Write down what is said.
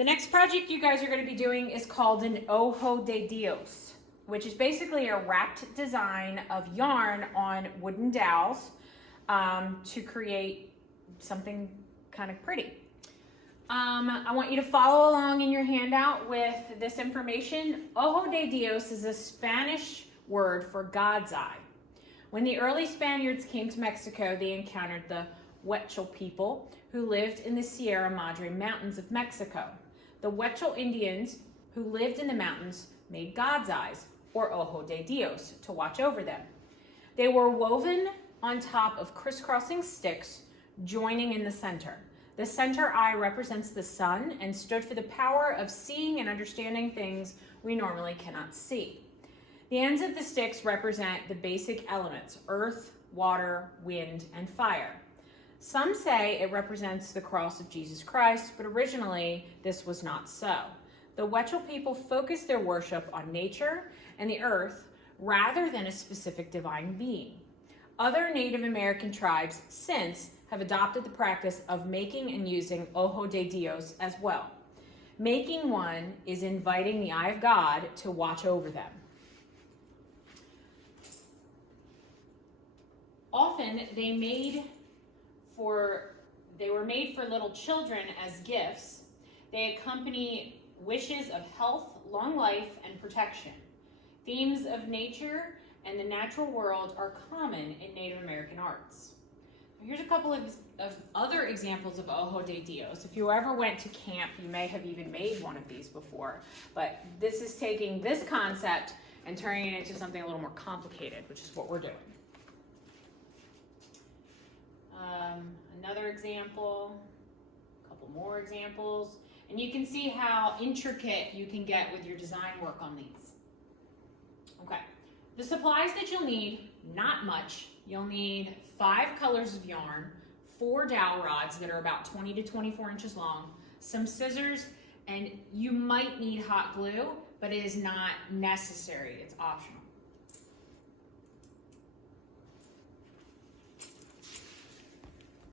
The next project you guys are going to be doing is called an Ojo de Dios, which is basically a wrapped design of yarn on wooden dowels to create something kind of pretty. I want you to follow along in your handout with this information. Ojo de Dios is a Spanish word for God's eye. When the early Spaniards came to Mexico, they encountered the Huichol people who lived in the Sierra Madre Mountains of Mexico. The Huichol Indians who lived in the mountains made God's eyes, or Ojo de Dios, to watch over them. They were woven on top of crisscrossing sticks, joining in the center. The center eye represents the sun and stood for the power of seeing and understanding things we normally cannot see. The ends of the sticks represent the basic elements: earth, water, wind, and fire. Some say it represents the cross of Jesus Christ, but originally this was not so. The Huichol people focused their worship on nature and the earth rather than a specific divine being. Other Native American tribes since have adopted the practice of making and using Ojo de Dios as well. Making one is inviting the eye of God to watch over them. Often they were made for little children as gifts. They accompany wishes of health, long life, and protection. Themes of nature and the natural world are common in Native American arts. Here's a couple of other examples of Ojo de Dios. If you ever went to camp, you may have even made one of these before, but this is taking this concept and turning it into something a little more complicated, which is what we're doing. Another example, a couple more examples, and you can see how intricate you can get with your design work on these. Okay, the supplies that you'll need, not much. You'll need 5 colors of yarn, 4 dowel rods that are about 20 to 24 inches long, some scissors, and you might need hot glue, but it is not necessary, it's optional.